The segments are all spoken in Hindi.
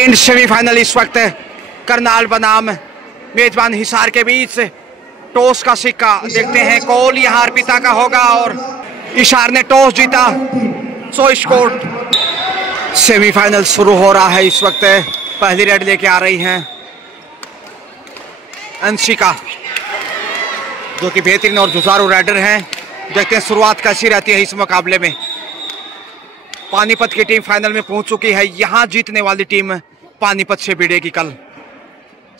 सेकंड सेमीफाइनल इस वक्त करनाल बनाम मेजबान हिसार के बीच। टॉस का सिक्का देखते हैं, कॉल यहाँ अर्पिता का होगा और हिसार ने टॉस जीता। सो स्कोर सेमीफाइनल शुरू हो रहा है इस वक्त। पहली रेड लेके आ रही हैं अंशिका, जो कि बेहतरीन और जुझारू राइडर हैं। देखते हैं शुरुआत कैसी रहती है इस मुकाबले में। पानीपत की टीम फाइनल में पहुंच चुकी है। यहां जीतने वाली टीम पानीपत से भिड़ेगी कल।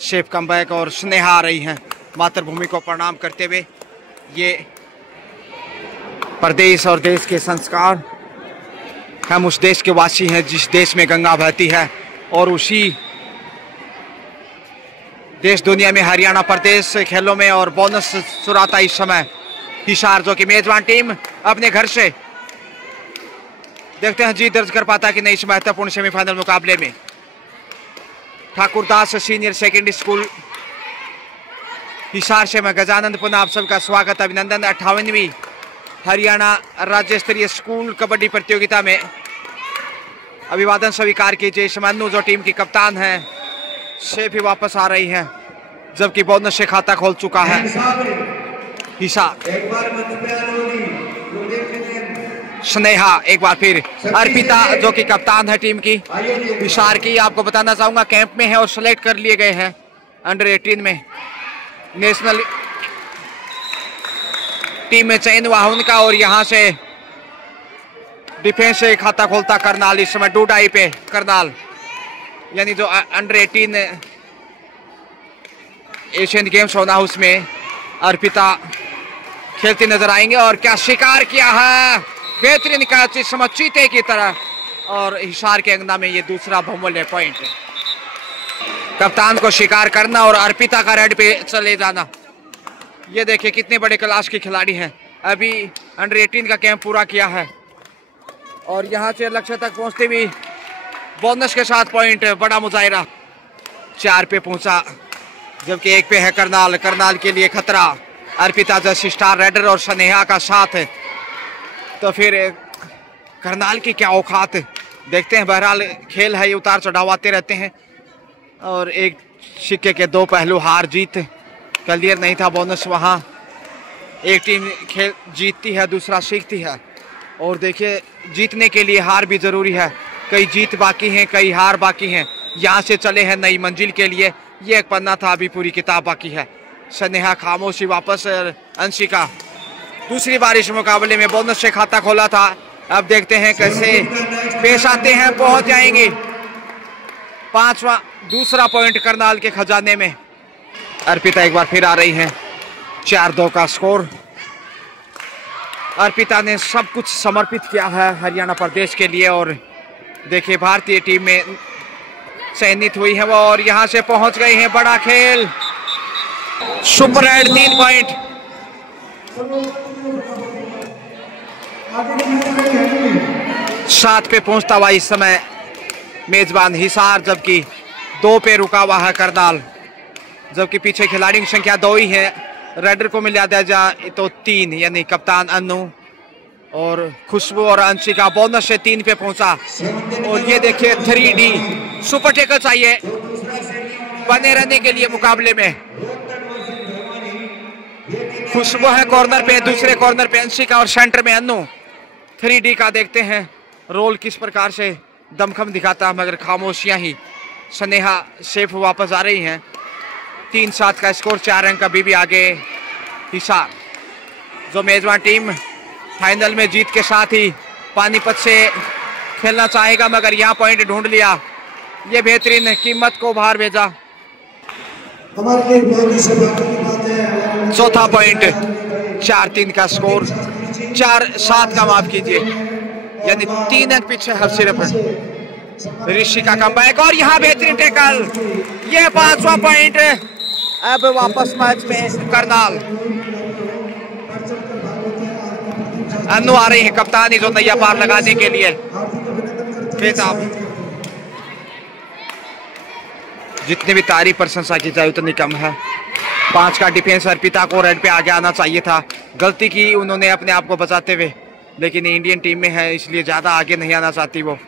शेफ कमबैक और स्नेहा आ रही हैं मातृभूमि को प्रणाम करते हुए। ये प्रदेश और देश के संस्कार, हम उस देश के वासी हैं जिस देश में गंगा बहती है, और उसी देश दुनिया में हरियाणा प्रदेश खेलों में और बोनस सुराता इस समय हिसार, जो कि मेजबान टीम अपने घर से देखते हैं जीत दर्ज कर पाता कि नहीं इस महत्वपूर्ण सेमीफाइनल मुकाबले में। Thakurdas senior secondary school Hisar से मैं गजानंद पुनः आप सबका स्वागत अभिनंदन। 58वीं हरियाणा राज्य स्तरीय स्कूल कबड्डी प्रतियोगिता में अभिवादन स्वीकार कीजिए। शमन्नू जो टीम की कप्तान है से भी वापस आ रही हैं, जबकि बोनस से खाता खोल चुका है हिसार। स्नेहा एक बार फिर, अर्पिता जो कि कप्तान है टीम की हिसार की, आपको बताना चाहूंगा कैंप में है और सेलेक्ट कर लिए गए हैं अंडर 18 में। नेशनल टीम में चयन हुआ उनका, और यहां से डिफेंस से खाता खोलता करनाल इस समय डूडाई पे करनाल, यानी जो अंडर 18 एशियन गेम्स होना उसमें अर्पिता खेलती नजर आएंगे। और क्या शिकार किया है, बेहतरीन कैच इस समय चीते की तरह, और हिसार के अंगना में ये दूसरा बहुमूल्य पॉइंट। कप्तान को शिकार करना और अर्पिता का रेड पे चले जाना, ये देखिए कितने बड़े क्लास की खिलाड़ी हैं। अभी अंडर 18 का कैंप पूरा किया है और यहाँ से लक्ष्य तक पहुँचते भी बोनस के साथ पॉइंट। बड़ा मुजाहिरा, 4 पे पहुंचा, जबकि 1 पे है करनाल। करनाल के लिए खतरा, अर्पिता जैसी स्टार राइडर और स्नेहा का साथ है, तो फिर करनाल की क्या औकात देखते हैं। बहरहाल खेल है, ये उतार चढ़ाव आते रहते हैं, और एक सिक्के के 2 पहलू, हार जीत। क्लियर नहीं था बोनस, वहाँ एक टीम खेल जीतती है, दूसरा सीखती है। और देखिए जीतने के लिए हार भी जरूरी है, कई जीत बाकी हैं, कई हार बाकी हैं। यहाँ से चले हैं नई मंजिल के लिए, ये एक पन्ना था, अभी पूरी किताब बाकी है। स्नेहा खामोशी वापस, अंशिका दूसरी बार इस मुकाबले में बोनस से खाता खोला था। अब देखते हैं कैसे पेश आते हैं, पहुंच जाएंगे। 5वां दूसरा पॉइंट करनाल के खजाने में। अर्पिता एक बार फिर आ रही हैं, 4-2 का स्कोर। अर्पिता ने सब कुछ समर्पित किया है हरियाणा प्रदेश के लिए, और देखिए भारतीय टीम में चयनित हुई है वो, और यहां से पहुंच गई हैं। बड़ा खेल, सुपर एड 3 पॉइंट। 7 पे पहुंचता हुआ इस समय मेजबान हिसार, जबकि 2 पे रुका हुआ है करनाल, जबकि पीछे खिलाड़ी की संख्या 2 ही है। राइडर को मिला दिया जाए तो 3, यानी कप्तान अन्नू और खुशबू और अंशिका। बोनस से 3 पे पहुंचा, और ये देखिए 3D सुपर टेकल चाहिए बने रहने के लिए मुकाबले में। खुशबू है कॉर्नर पे, दूसरे कॉर्नर पे अंशिका और सेंटर में अन्नू। 3D का देखते हैं रोल किस प्रकार से दमखम दिखाता है, मगर खामोशियां ही। स्नेहा सेफ वापस आ रही हैं। 3-7 का स्कोर, 4 अंक अभी भी आगे हिसार, जो मेजबान टीम फाइनल में जीत के साथ ही पानीपत से खेलना चाहेगा, मगर यहाँ पॉइंट ढूंढ लिया। ये बेहतरीन कीमत को बाहर भेजा। चौथा पॉइंट, 4-3 का स्कोर, 4-7 का माफ कीजिए, यानी 3 अंक पीछे है सिर्फ। ऋषि का कमबैक, और यहाँ बेहतरीन टैकल, ये 5वां पॉइंट। अब वापस मैच में करनाल। अन्नू आ रही है कप्तानी, जो नैया पार लगाने के लिए। जितनी भी तारीफ प्रशंसा की जाए उतनी कम है। 5 का डिफेंस, अर्पिता को रेड पे आगे आना चाहिए था, गलती की उन्होंने अपने आप को बचाते हुए, लेकिन इंडियन टीम में है इसलिए ज़्यादा आगे नहीं आना चाहती वो।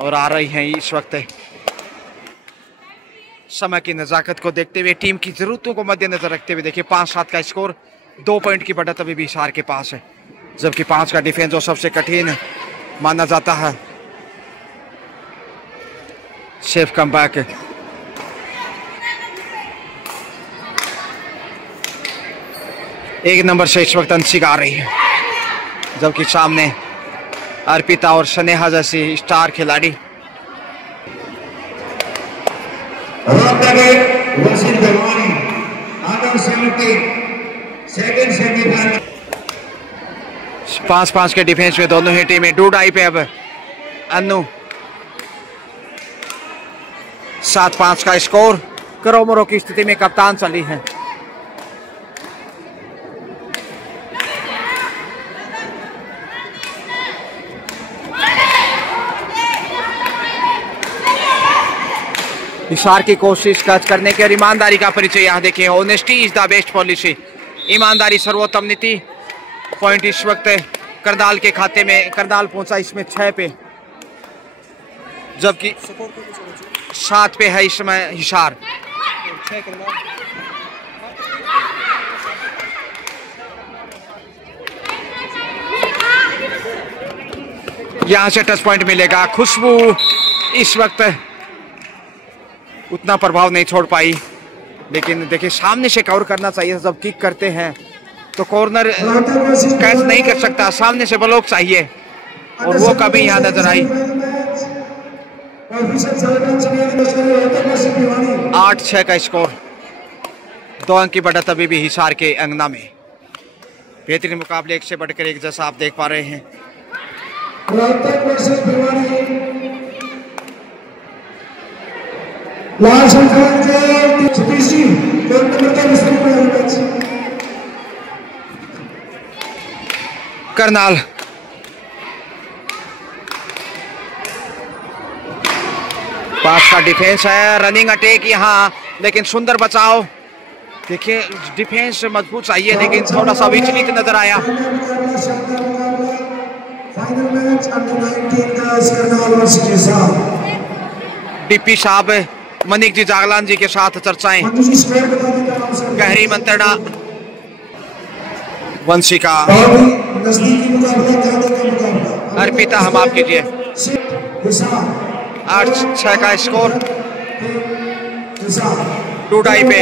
और आ रही हैं इस वक्त समय की नजाकत को देखते हुए, टीम की जरूरतों को मद्देनजर रखते हुए। देखिए 5-7 का स्कोर, 2 पॉइंट की बढ़त अभी भी हिसार के पास है, जबकि 5 का डिफेंस जो सबसे कठिन माना जाता है। सेफ कमबैक, एक नंबर से इस वक्त अंशिका आ रही है, जबकि सामने अर्पिता और स्नेहा जैसी स्टार खिलाड़ी। पांच 5 के डिफेंस में दोनों ही टीमें। डूडाई पे अब अन्नू। 7-5 का स्कोर। करोमरो की स्थिति में कप्तान चली है। हिसार की कोशिश कैच करने की और ईमानदारी का परिचय यहाँ देखिए। Honesty is the best policy, ईमानदारी सर्वोत्तम नीति। पॉइंट इस वक्त करनाल के खाते में, करनाल पहुंचा इसमें 6 पे, जबकि 7 पे है इस समय हिसार। यहां से टच पॉइंट मिलेगा। खुशबू इस वक्त उतना प्रभाव नहीं छोड़ पाई, लेकिन देखिए सामने से कवर करना चाहिए। जब किक करते हैं तो कॉर्नर कैच नहीं कर सकता, सामने से ब्लॉक चाहिए, और वो कभी यहां नजर आई। 8-6 का स्कोर, 2 अंक की बढ़त अभी भी हिसार के अंगना में। बेहतरीन मुकाबले एक से बढ़कर एक जैसा आप देख पा रहे हैं। करनाल पास का डिफेंस है, रनिंग अटैक यहाँ, लेकिन सुंदर बचाव। देखिए डिफेंस मजबूत चाहिए, लेकिन थोड़ा सा विचलित नजर आया। डीपी साहब मनिक जी जागलान जी के साथ चर्चाएं, गहरी मंत्रणा। वंशिका, अर्पिता, हम आप कीजिए। 8-6 का स्कोर। टूडाई पे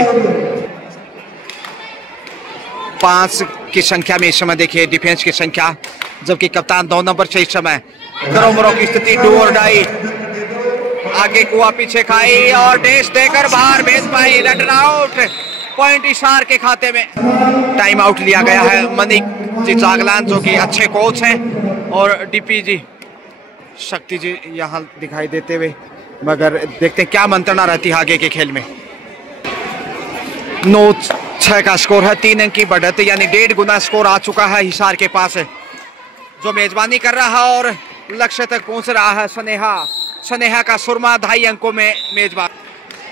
5 की संख्या में इस समय देखिए डिफेंस की संख्या, जबकि कप्तान 2 नंबर से इस समय। करोमरो की स्थिति डू और डाई, आगे कुआ पीछे खाई और डैश देकर बाहर भेज पाई। रन आउट, पॉइंट हिसार के खाते में। टाइम आउट लिया गया है। मनिक जी जागलान जो कि अच्छे कोच हैं, और डीपी जी शक्ति जी यहाँ दिखाई देते हुए, मगर देखते हैं क्या मंत्रणा रहती है आगे के खेल में। 9-6 का स्कोर है, 3 अंक की बढ़त, यानी 1.5 गुना स्कोर आ चुका है हिसार के पास है, जो मेजबानी कर रहा है और लक्ष्य तक पहुंच रहा है। स्नेहा का सुरमा 2.5 अंकों में मेजबान।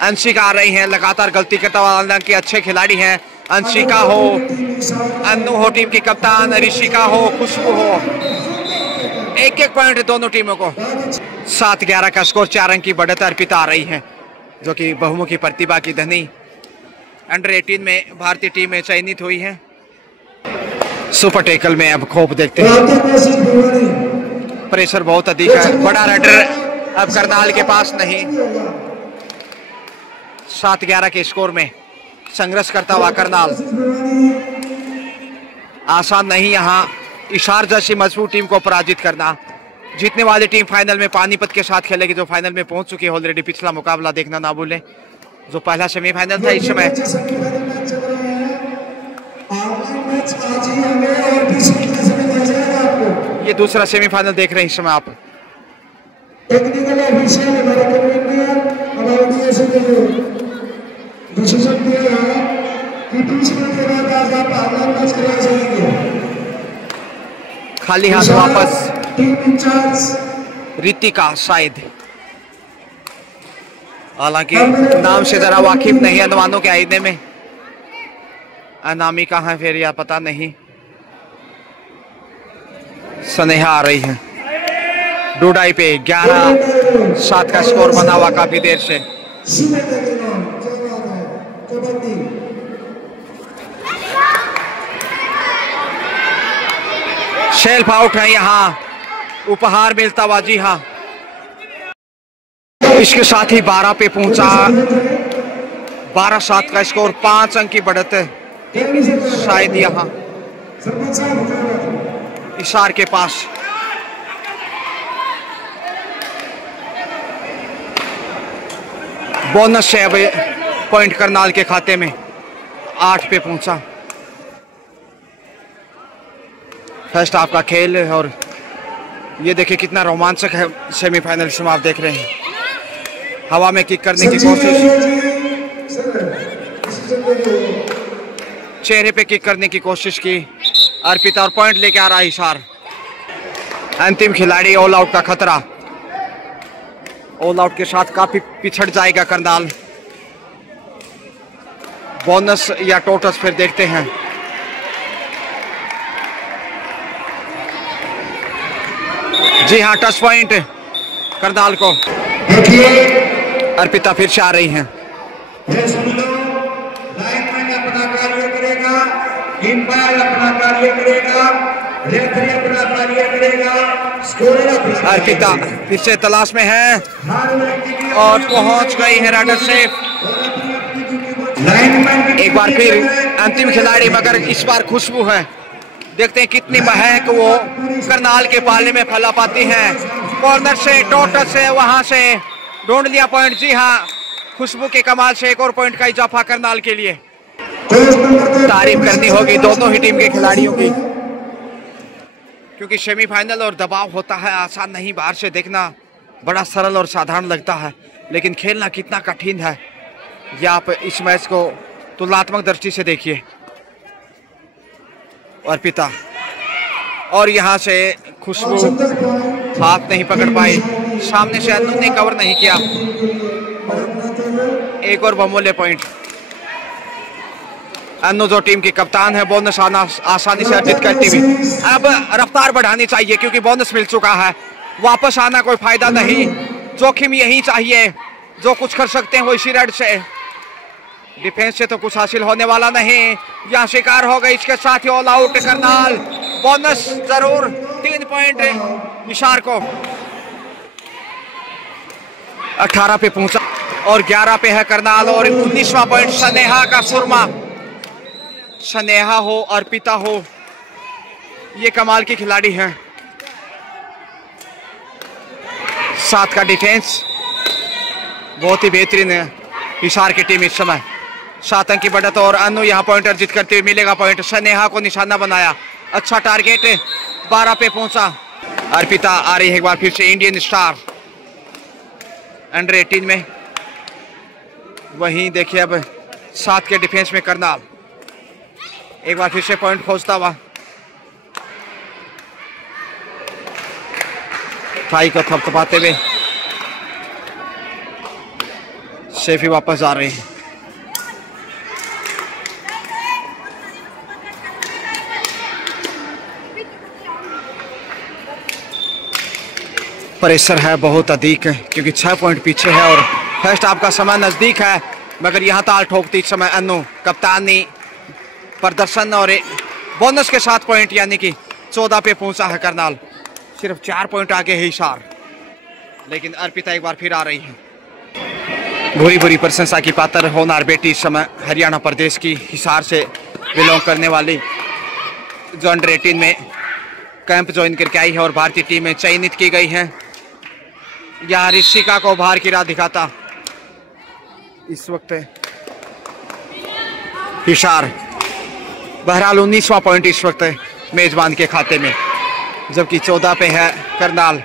अंशिका आ रही हैं, लगातार गलती करता हुआ हालांकि अच्छे खिलाड़ी हैं। अंशिका हो, अन्नू हो टीम की कप्तान, ऋषिका हो, खुशबू हो, 1-1 पॉइंट दोनों टीमों को। 7-11 का स्कोर, 4 अंक की बढ़त। अर्पिता आ रही हैं, जो कि बहुमुखी प्रतिभा की धनी अंडर 18 में भारतीय टीम में चयनित हुई है। सुपर टेकल में अब खोप देखते हैं, प्रेशर बहुत अधिक है। बड़ा रडर अब करनाल के पास नहीं। 7-11 के स्कोर में संघर्ष करता हुआ करनाल, आसान नहीं यहाँ हिसार जैसी मजबूत टीम को पराजित करना। जीतने वाली टीम फाइनल में पानीपत के साथ खेलेगी, जो फाइनल में पहुंच चुकी है ऑलरेडी। पिछला मुकाबला देखना ना भूलें, जो पहला सेमीफाइनल था। इस समय ये दूसरा सेमीफाइनल देख रहे हैं इस समय आप। खाली हाथ वापस रितिका शायद, हालांकि नाम से जरा वाकिफ नहीं अनवानों के आईने में। अनामिका है फिर या पता नहीं। स्नेहा आ रही है, डूडाई पे 11-7 का स्कोर बना हुआ काफी देर से। सेल्फ आउट है यहाँ, उपहार मिलता हुआ। जी हाँ, इसके साथ ही 12 पे पहुंचा। 12-7 का स्कोर, 5 अंक की बढ़त है शायद यहाँ हिसार के पास। बोनस से अब पॉइंट करनाल के खाते में 8 पे पहुंचा। फर्स्ट हाफ का खेल है और ये देखिए कितना रोमांचक है सेमीफाइनल में। आप देख रहे हैं हवा में किक करने की कोशिश, चेहरे पे किक करने की कोशिश की अर्पिता और पॉइंट लेके आ रहा है हिसार। अंतिम खिलाड़ी ऑल आउट का खतरा, ऑल आउट के साथ काफी पिछड़ जाएगा करनाल। बोनस या टोटस फिर देखते हैं। जी हाँ, टच पॉइंट करनाल को। अर्पिता फिर से आ रही हैं। लाइनमैन अपना कार्य करेगा, एम्पायर अपना कार्य करेगा, रेफरी अपना कार्य करेगा, स्कोरर अपना। अर्पिता फिर से तलाश में है और पहुंच गई है राडर से। एक बार फिर अंतिम खिलाड़ी, मगर इस बार खुशबू है। देखते हैं कितनी महक वो करनाल के पाले में फैला पाती है। कॉर्नर से, टोटस से, वहां से ढूंढ लिया पॉइंट। जी हाँ, खुशबू के कमाल से एक और पॉइंट का इजाफा करनाल के लिए। तारीफ करनी होगी दोनों ही टीम के खिलाड़ियों की, क्योंकि सेमीफाइनल और दबाव होता है, आसान नहीं। बाहर से देखना बड़ा सरल और साधारण लगता है, लेकिन खेलना कितना कठिन है ये आप इस मैच को तुलनात्मक दृष्टि से देखिए। अर्पिता और यहाँ से खुशबू हाथ नहीं पकड़ पाई, सामने से अन्नू ने कवर नहीं किया। एक और बहुमूल्य पॉइंट। अन्नू जो टीम की कप्तान है, बोनस आसानी से अर्जित करती हुई अब रफ्तार बढ़ानी चाहिए, क्योंकि बोनस मिल चुका है। वापस आना कोई फायदा नहीं, जोखिम यही चाहिए। जो कुछ कर सकते हैं वो इसी रेड से, डिफेंस से तो कुछ हासिल होने वाला नहीं। यहाँ शिकार हो गई, इसके साथ ही ऑल आउट करनाल। बोनस जरूर, 3 पॉइंट हिसार को। 18 पे पहुंचा और 11 पे है करनाल। और 19वां पॉइंट स्नेहा का सुरमा। स्नेहा हो, अर्पिता हो, ये कमाल की खिलाड़ी है। 7 का डिफेंस बहुत ही बेहतरीन है हिसार की टीम इस समय। 7 अंक की बढ़त और अनु यहाँ पॉइंट अर्जित करते हुए मिलेगा पॉइंट। स्नेहा को निशाना बनाया, अच्छा टारगेट। 12 पे पहुंचा। अर्पिता आ रही है एक बार फिर से इंडियन स्टार अंडर 18 में। वहीं देखिए अब 7 के डिफेंस में करनाल एक बार फिर से पॉइंट खोजता हुआ। थाई को थपथपाते हुए सेफी वापस आ रहे हैं। प्रेशर है बहुत अधिक, क्योंकि 6 पॉइंट पीछे है और फर्स्ट हाफ का समय नजदीक है। मगर यहाँ ताल ठोकती इस समय अनु कप्तानी प्रदर्शन और बोनस के 7 पॉइंट, यानी कि 14 पे पहुंचा है करनाल। सिर्फ 4 पॉइंट आगे है हिसार, लेकिन अर्पिता एक बार फिर आ रही है। भूरी भूरी प्रशंसा की पात्र होनार बेटी इस समय हरियाणा प्रदेश की हिसार से बिलोंग करने वाली, जो अंडर 18 में कैंप ज्वाइन करके आई है और भारतीय टीम में चयनित की गई है। यहाँ ऋषिका को बाहर की राह दिखाता इस वक्त हिसार। बहरहाल 19वां पॉइंट इस वक्त मेजबान के खाते में, जबकि 14 पे है करनाल।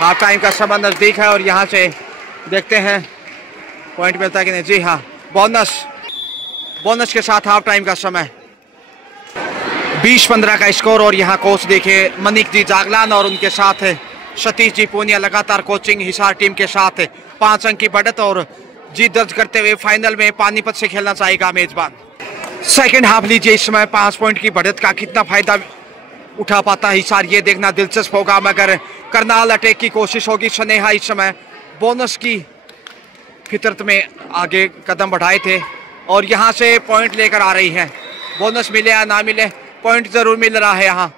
हाफ टाइम का समय नजदीक है और यहाँ से देखते हैं पॉइंट मिलता है कि नहीं। जी हाँ, बोनस के साथ हाफ टाइम का समय। 20-15 का स्कोर और यहाँ कोच देखे मनिक जी जागलान और उनके साथ है सतीश जी पूनिया। लगातार कोचिंग हिसार टीम के साथ 5 अंक की बढ़त और जीत दर्ज करते हुए फाइनल में पानीपत से खेलना चाहेगा मेजबान। सेकंड हाफ लीजिए, इस समय 5 पॉइंट की बढ़त का कितना फायदा उठा पाता हिसार, ये देखना दिलचस्प होगा। मगर करनाल अटैक की कोशिश होगी। स्नेहा इस समय बोनस की फितरत में आगे कदम बढ़ाए थे और यहाँ से पॉइंट लेकर आ रही है। बोनस मिले या ना मिले, पॉइंट जरूर मिल रहा है यहाँ।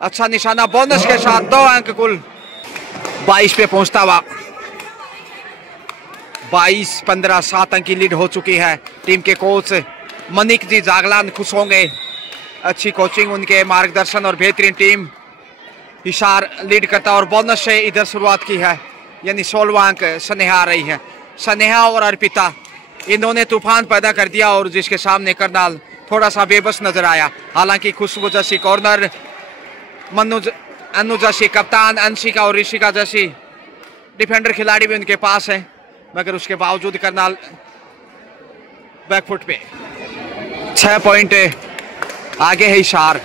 अच्छा निशाना बोनस के साथ 2 अंक कुल 22 पे पहुंचता हुआ। 22-15 7 अंक की लीड हो चुकी है। टीम के कोच मनिक जी जागलान खुश होंगे। अच्छी कोचिंग, उनके मार्गदर्शन और बेहतरीन टीम। हिसार लीड करता और बोनस से इधर शुरुआत की है, यानी 16वां अंक स्नेहा आ रही है। स्नेहा और अर्पिता इन्होंने तूफान पैदा कर दिया और जिसके सामने करनाल थोड़ा सा बेबस नजर आया। हालांकि खुशबू जैसी कॉर्नर, अनु जैसी कप्तान, अंशिका और ऋषिका जैसी डिफेंडर खिलाड़ी भी उनके पास है, मगर उसके बावजूद करनाल बैकफुट पे। 6 पॉइंट आगे है हिसार।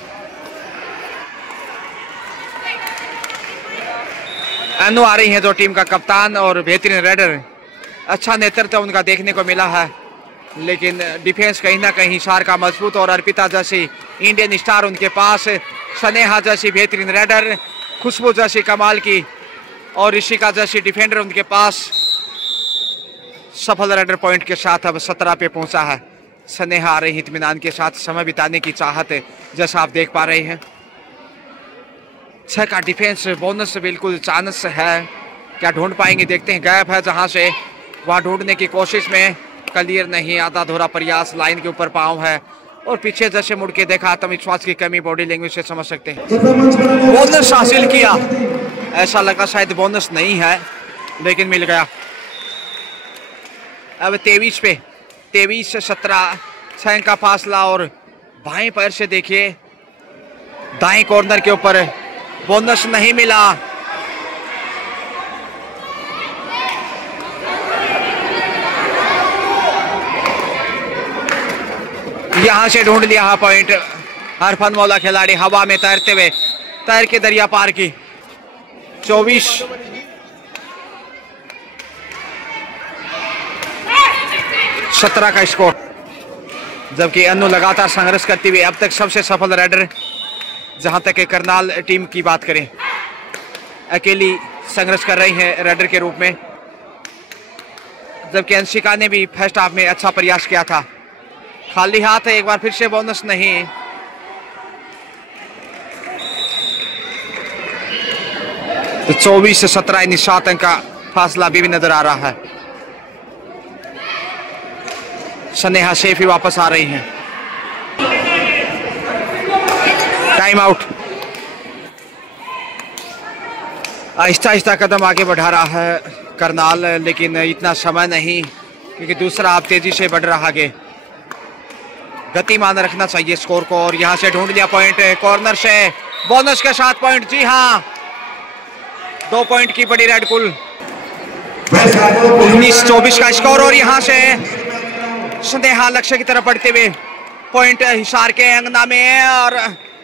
अनु आ रही है जो टीम का कप्तान और बेहतरीन रेडर। अच्छा नेतृत्व उनका देखने को मिला है, लेकिन डिफेंस कहीं ना कहीं हिसार का मजबूत और अर्पिता जैसी इंडियन स्टार उनके पास, स्नेहा जैसी बेहतरीन रेडर, खुशबू जैसी कमाल की और ऋषिका जैसी डिफेंडर उनके पास। सफल रेडर पॉइंट के साथ अब 17 पे पहुंचा है। स्नेहा आ रही इत्मीनान के साथ समय बिताने की चाहत है, जैसा आप देख पा रहे हैं। 6 का डिफेंस, बोनस बिल्कुल चांस है। क्या ढूंढ पाएंगे, देखते हैं। गैप है जहां से वहां ढूंढने की कोशिश में, क्लियर नहीं, आधा धोरा प्रयास, लाइन के ऊपर पांव है और पीछे जैसे मुड़ के देखा, आत्मविश्वास की कमी बॉडी लैंग्वेज से समझ सकते हैं। बोनस हासिल किया, ऐसा लगा शायद बोनस नहीं है, लेकिन मिल गया। अब 23 पे 23 से 17 6 का फासला और बाएं पैर से देखिए दाएं कॉर्नर के ऊपर बोनस नहीं मिला। यहां से ढूंढ लिया पॉइंट। हरफन मौला खिलाड़ी हवा में तैरते हुए तैर के दरिया पार की। 24 17 का स्कोर। जबकि अनु लगातार संघर्ष करती हुई अब तक सबसे सफल रेडर, जहां तक के करनाल टीम की बात करें, अकेली संघर्ष कर रही है रेडर के रूप में। जबकि अंशिका ने भी फर्स्ट हाफ में अच्छा प्रयास किया था। खाली हाथ है, एक बार फिर से बोनस नहीं। तो 24 से 17 यानी 7 अंक का फासला भी नजर आ रहा है। स्नेहा सेफ ही वापस आ रही हैं। Time out. आहिस्ता आहिस्ता कदम आगे बढ़ा रहा है करनाल, लेकिन इतना समय नहीं, क्योंकि दूसरा आप तेजी से बढ़ रहा आगे। गतिमान रखना चाहिए स्कोर को। और यहां से ढूंढ लिया पॉइंट कॉर्नर से, बोनस के साथ पॉइंट। जी हाँ, 2 पॉइंट की बड़ी रेड कुल। 19-24 का स्कोर। और यहां से स्नेहा लक्ष्य की तरफ बढ़ते हुए पॉइंट हिसार के अंगना में। और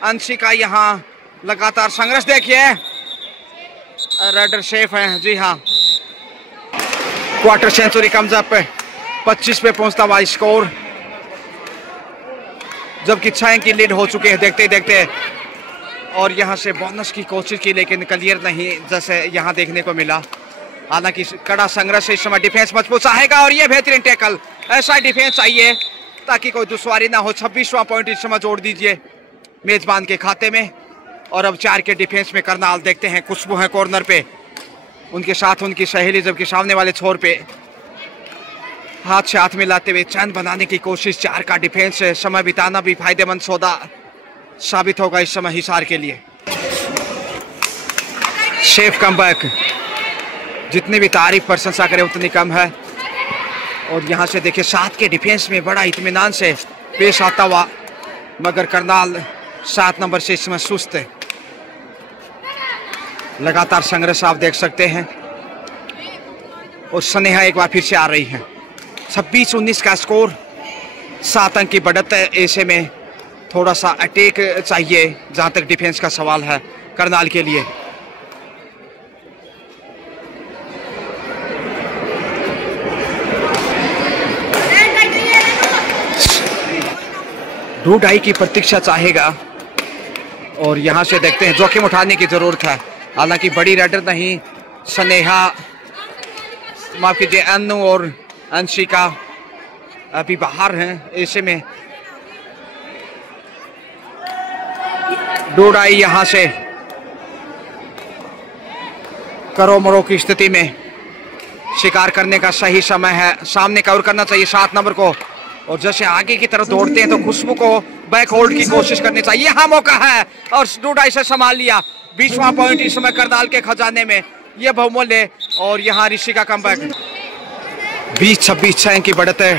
अंशिका यहां लगातार संघर्ष, देखिए रेडर सेफ है। जी हाँ, क्वार्टर सेंचुरी कम्स अप। 25 पे पहुंचता हुआ स्कोर, जबकि 6 की लीड हो चुके हैं देखते देखते। और यहां से बोनस की कोशिश की, लेकिन क्लियर नहीं, जैसे यहां देखने को मिला। हालांकि कड़ा संघर्ष इस समय, डिफेंस मजबूत चाहेगा और ये बेहतरीन टैकल। ऐसा डिफेंस चाहिए ताकि कोई दुश्वारी ना हो। 26वां पॉइंट इस समय जोड़ दीजिए मेजबान के खाते में। और अब 4 के डिफेंस में करनाल, देखते हैं खुशबू है कॉर्नर पे, उनके साथ उनकी सहेली, जबकि सामने वाले छोर पे हाथ से हाथ मिलाते हुए चैन बनाने की कोशिश। 4 का डिफेंस, समय बिताना भी फायदेमंद सौदा साबित होगा इस समय हिसार के लिए। सेफ कमबैक, जितनी भी तारीफ प्रशंसा करें उतनी कम है। और यहां से देखिए 7 के डिफेंस में बड़ा इत्मीनान से पेश आता हुआ, मगर करनाल 7 नंबर से इसमें सुस्त है। लगातार संघर्ष आप देख सकते हैं। और स्नेहा एक बार फिर से आ रही है। 26-19 का स्कोर, 7 अंक की बढ़त है। ऐसे में थोड़ा सा अटैक चाहिए जहां तक डिफेंस का सवाल है करनाल के लिए। ढूंढाई की प्रतीक्षा चाहेगा और यहाँ से देखते हैं, जोखिम उठाने की जरूरत है। हालांकि बड़ी रेडर नहीं, स्नेहा, माफ कीजिए, अन्नू और अंशिका अभी बाहर हैं। ऐसे में डूडाई यहाँ से करो मरो की स्थिति में शिकार करने का सही समय है। सामने कवर करना चाहिए 7 नंबर को, और जैसे आगे की तरफ दौड़ते हैं तो खुशबू को बैक होल्ड की कोशिश करनी चाहिए। यहाँ मौका है और डूडाई से संभाल लिया। 20वां पॉइंट इस समय करनाल के खजाने में, यह बहुमूल्य। और यहाँ ऋषि का कमबैक, 20-26 6 की बढ़त है।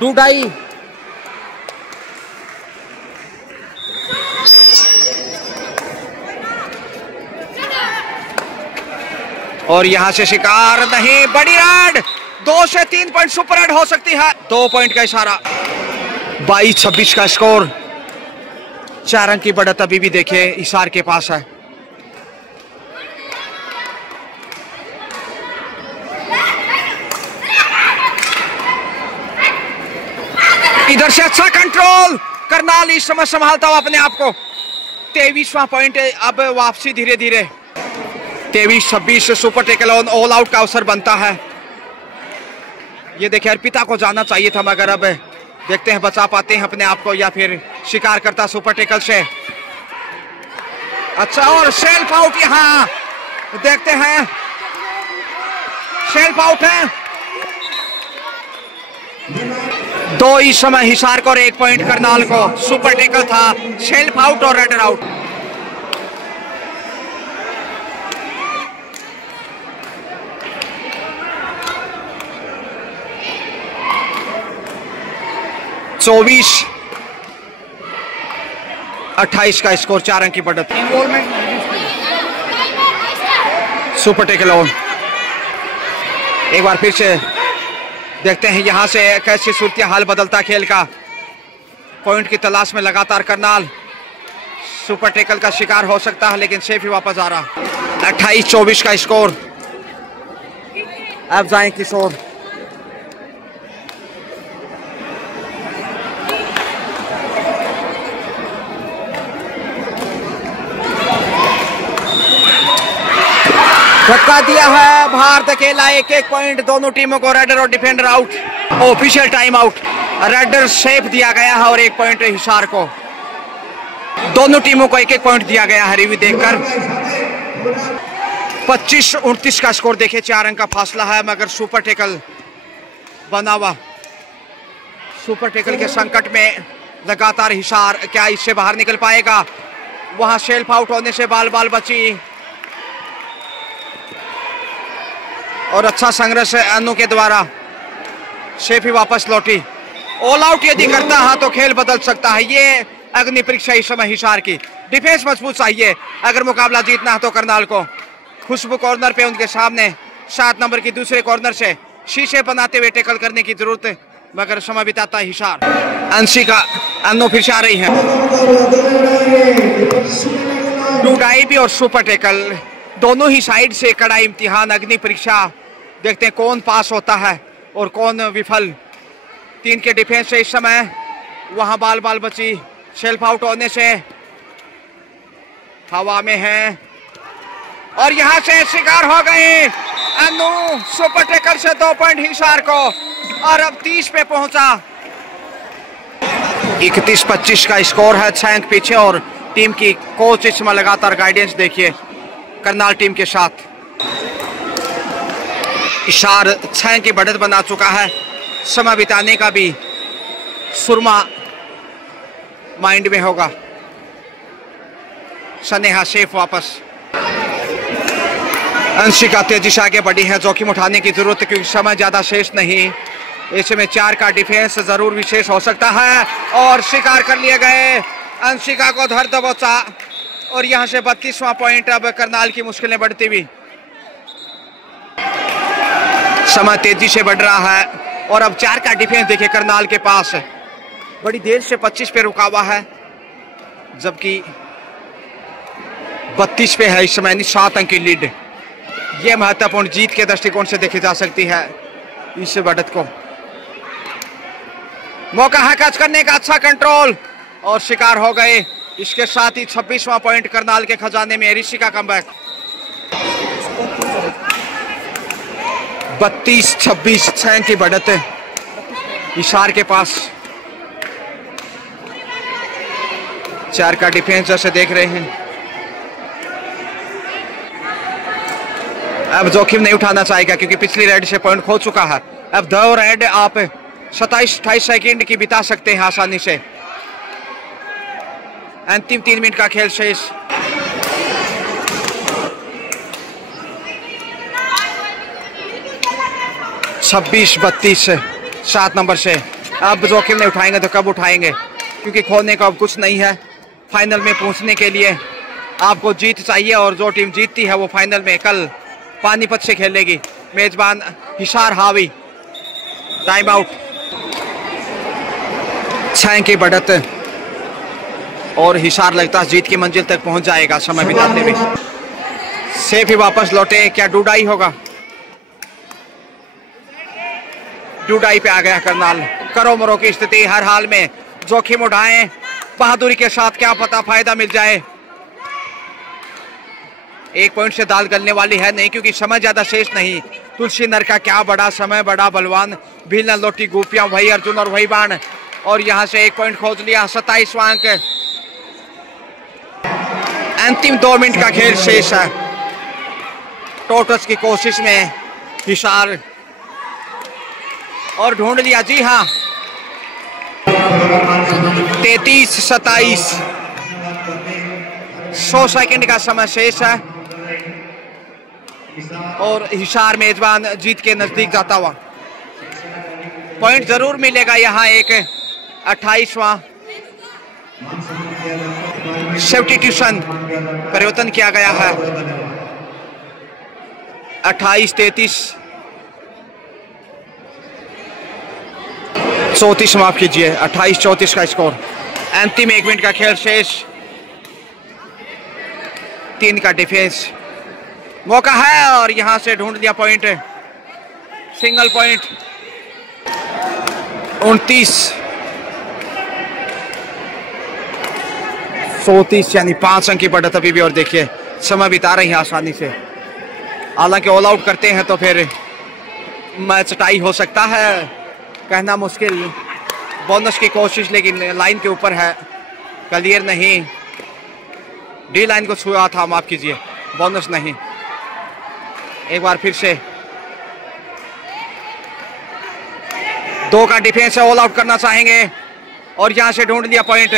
डूडाई और यहां से शिकार नहीं, बड़ी राड, 2 से 3 पॉइंट सुपर राड हो सकती है। 2 पॉइंट का इशारा, 22-26 का स्कोर। 4 अंक की बढ़त अभी भी देखिए हिसार के पास है। इधर से अच्छा कंट्रोल, करनाल इस समय संभालता हुआ अपने आप को। 23वां पॉइंट, अब वापसी धीरे धीरे। 23-26 super tackle on, all out का अवसर बनता है। ये देखिए अर्पिता को जाना चाहिए था, मगर अब देखते हैं बचा पाते हैं अपने आप को या फिर शिकार करता सुपर टेकल से। अच्छा, और सेल्फ आउट, यहां देखते हैं सेल्फ आउट है। 2 इस समय हिसार को और 1 पॉइंट करनाल को। सुपर टेकल था, सेल्फ आउट और रेडर आउट। तो 28 का स्कोर, 4 अंक की बढ़त। सुपर टेकल ऑन, एक बार फिर से देखते हैं यहां से कैसी सूरत हाल बदलता खेल का। पॉइंट की तलाश में लगातार करनाल सुपर टेकल का शिकार हो सकता है, लेकिन सेफ ही वापस आ रहा। 28-24 का स्कोर। अब जाएं किशोर, धक्का दिया है भारत अकेला। 1-1 पॉइंट, दोनों टीमों को रेडर और defender out. Official time out, raider safe दिया गया है और 1 पॉइंट हिसार को। दोनों टीमों को 1-1 पॉइंट दिया गया है रिव्यू देखकर। 25-29 का स्कोर देखिए, 4 अंक का फासला है, मगर सुपर टेकल बना हुआ। सुपर टेकल के संकट में लगातार हिसार, क्या इससे बाहर निकल पाएगा? वहां सेल्फ आउट होने से बाल बाल बची, और अच्छा संघर्ष अनु के द्वारा सेफ ही वापस लौटी। ऑल आउट यदि करता है तो खेल बदल सकता है। ये अग्नि परीक्षा इस समय हिसार की। डिफेंस मजबूत चाहिए अगर मुकाबला जीतना है तो करनाल को। खुशबू कॉर्नर पे उनके सामने 7 नंबर की दूसरे कॉर्नर से शीशे बनाते हुए टेकल करने की जरूरत है, मगर समय बिताता है हिसार। अंशिका, अन्नू फिर से आ रही है। डूडाई भी और सुपर टेकल दोनों ही साइड से कड़ा इम्तिहान, अग्नि परीक्षा। देखते हैं कौन पास होता है और कौन विफल। 3 के डिफेंस से इस समय वहां बाल बाल बची, सेल्फ आउट होने से हवा में है, और यहां से शिकार हो गए अनु। सुपर टेकल से 2 पॉइंट हिसार को, और अब 30 पे पहुंचा। 31-25 का स्कोर है, 6 अंक पीछे। और टीम की कोच इसमें लगातार गाइडेंस देखिए करनाल टीम के साथ। हिसार 6 की बढ़त बना चुका है। समय बिताने का भी सुरमा माइंड में होगा। स्नेहा सेफ वापस। अंशिका तेजी से आगे बढ़ी है, जोखिम उठाने की जरूरत है क्योंकि समय ज्यादा शेष नहीं। ऐसे में 4 का डिफेंस जरूर विशेष हो सकता है, और शिकार कर लिए गए। अंशिका को धर दबोचा, और यहां से 32वां पॉइंट। अब करनाल की मुश्किलें बढ़ती हुई, समय तेजी से बढ़ रहा है, और अब 4 का डिफेंस देखिए करनाल के पास है। बड़ी देर से 25 पे रुका हुआ है, जबकि 32 पे है इस समय। 7 अंक की लीड, यह महत्वपूर्ण जीत के दृष्टिकोण से देखी जा सकती है इस बढ़त को। मौका है कैच करने का, अच्छा कंट्रोल, और शिकार हो गए। इसके साथ ही 26वां पॉइंट करनाल के खजाने में। ऋषि का कमबैक 32-26 6 की बढ़त है हिसार के पास। 4 का डिफेंस जैसे देख रहे हैं। अब जोखिम नहीं उठाना चाहेगा क्योंकि पिछली रेड से पॉइंट खो चुका है। अब 2 रेड आप 27-28 सेकंड की बिता सकते हैं आसानी से। अंतिम 3 मिनट का खेल शेष। छब्बीस 32 7 नंबर से। अब जोखिम नहीं उठाएंगे तो कब उठाएंगे, क्योंकि खोने का अब कुछ नहीं है। फाइनल में पहुंचने के लिए आपको जीत चाहिए और जो टीम जीतती है वो फाइनल में कल पानीपत से खेलेगी। मेजबान हिसार हावी। Time out. 6 की बढ़त और हिसार लगता है जीत की मंजिल तक पहुंच जाएगा समय बिताते हुए। सेफ ही वापस लौटे। क्या डूडाई होगा? डूडाई पे आ गया करनाल। करो मरो की स्थिति। हर हाल में जोखिम उठाएं बहादुरी के साथ, क्या पता फायदा मिल जाए। 1 पॉइंट से दाल गलने वाली है नहीं क्योंकि समय ज्यादा शेष नहीं। तुलसी नर का क्या बड़ा समय, बड़ा बलवान। भील न लोटी गोपियां, वही अर्जुन और वही बाण। और यहां से 1 पॉइंट खोज लिया। 27वां अंक। अंतिम 2 मिनट का खेल शेष है। टोटस की कोशिश में हिसार और ढूंढ लिया। जी हाँ, 33-27 100 सेकंड का समय शेष है और हिसार मेजबान जीत के नजदीक जाता हुआ। पॉइंट जरूर मिलेगा यहाँ। एक 28वां सब्स्टिट्यूशन परिवर्तन किया गया है। 28-33 34 माफ कीजिए, 28-34 का स्कोर। अंतिम 1 मिनट का खेल शेष। 3 का डिफेंस। मौका है और यहां से ढूंढ लिया पॉइंट। Single point. 29 34 यानी 5 अंक की बढ़त अभी भी। और देखिए समय बिता रही है आसानी से। हालांकि ऑल आउट करते हैं तो फिर मैच टाई हो सकता है, कहना मुश्किल। बोनस की कोशिश लेकिन लाइन के ऊपर है, क्लियर नहीं। डी लाइन को छुआ था, माफ कीजिए, बोनस नहीं। एक बार फिर से 2 का डिफेंस है। ऑल आउट करना चाहेंगे और यहां से ढूंढ लिया पॉइंट।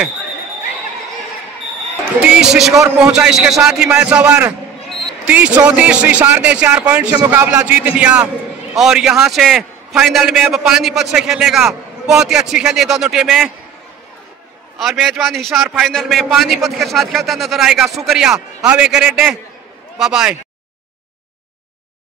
30 स्कोर पहुंचा। इसके साथ ही मैच ओवर। 30-34 हिसार ने 4 पॉइंट से मुकाबला जीत लिया और यहां से फाइनल में अब पानीपत से खेलेगा। बहुत ही अच्छी खेली दोनों टीमें और मेजबान हिसार फाइनल में पानीपत के साथ खेलता नजर आएगा। शुक्रिया। Have a great day. Bye bye.